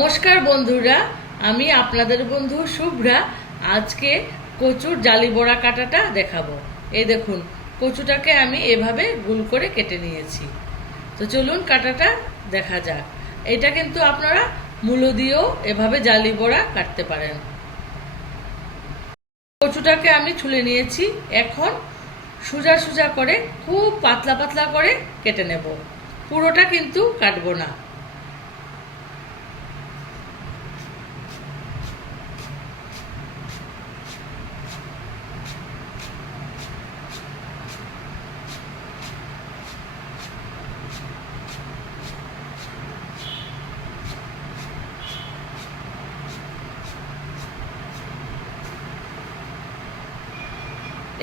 নমস্কার বন্ধুরা, আমি আপনাদের বন্ধু শুভ্রা। আজকে কচুর জালি বড়া কাটাটা দেখাবো। এই দেখুন, কচুটাকে আমি এভাবে গোল করে কেটে নিয়েছি। তো চলুন কাটাটা দেখা যাক। এটা কিন্তু আপনারা মূলো দিয়েও এভাবে জালি বড়া কাটতে পারেন। কচুটাকে আমি ছুলে নিয়েছি। এখন সোজা সোজা করে খুব পাতলা পাতলা করে কেটে নেব। পুরোটা কিন্তু কাটবো না।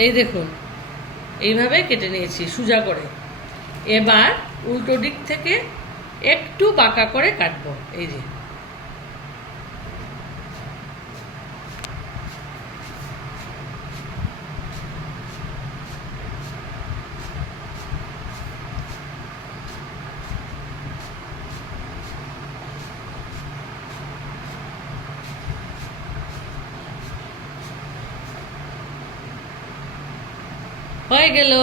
এই দেখুন, এইভাবে কেটে নিয়েছি সোজা করে। এবার উল্টো দিক থেকে একটু বাঁকা করে কাটবো। এই যে হয়ে গেল।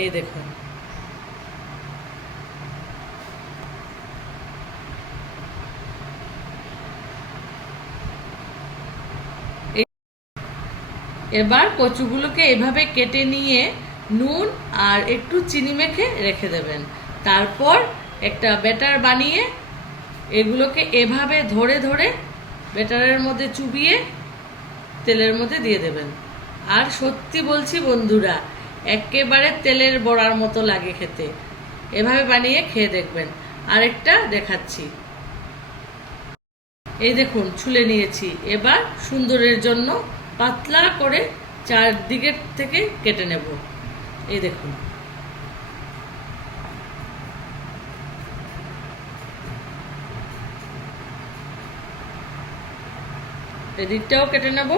এই দেখুন, এবার কচুগুলোকে এভাবে কেটে নিয়ে নুন আর একটু চিনি মেখে রেখে দেবেন। তারপর একটা ব্যাটার বানিয়ে এগুলোকে এভাবে ধরে ধরে ব্যাটারের মধ্যে চুবিয়ে তেলের মধ্যে দিয়ে দেবেন। আর সত্যি বলছি বন্ধুরা, একেবারে তেলের বড়ার মতো লাগে খেতে। এভাবে বানিয়ে খেয়ে দেখবেন। আরেকটা দেখাচ্ছি। এই দেখুন, ছুলে নিয়েছি। এবার সুন্দরের জন্য পাতলা করে চারদিকের থেকে কেটে নেব। এই দেখুন, এদিকটাও কেটে নেব।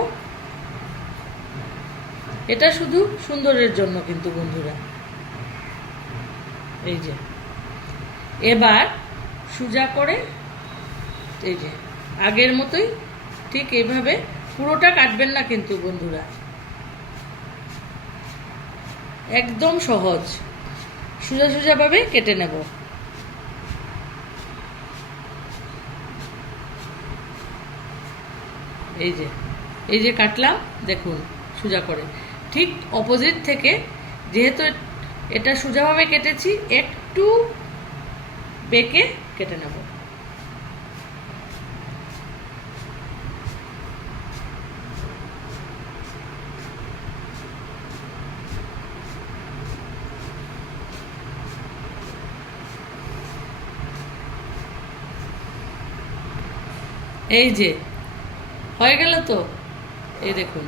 এটা শুধু সুন্দরের জন্য কিন্তু বন্ধুরা। এই যে এবার সোজা করে এই যে আগের মতোই ঠিক এইভাবে পুরোটা কাটবেন না কিন্তু বন্ধুরা, একদম সহজ। সোজা সোজা ভাবে কেটে নেব। এই যে কাটলাম, দেখুন সোজা করে। ঠিক অপোজিট থেকে, যেহেতু এটা সোজাভাবে কেটেছি, একটু বেঁকে কেটে নেব। এই যে হয়ে গেল তো। এই দেখুন,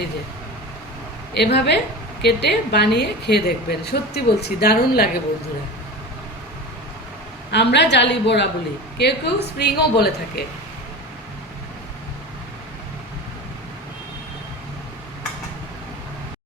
এই যে এভাবে কেটে বানিয়ে খেয়ে দেখবেন। সত্যি বলছি, দারুণ লাগে বন্ধুরা। আমরা জালি বড়া বলি, কেউ কেউ স্প্রিংও বলে থাকে।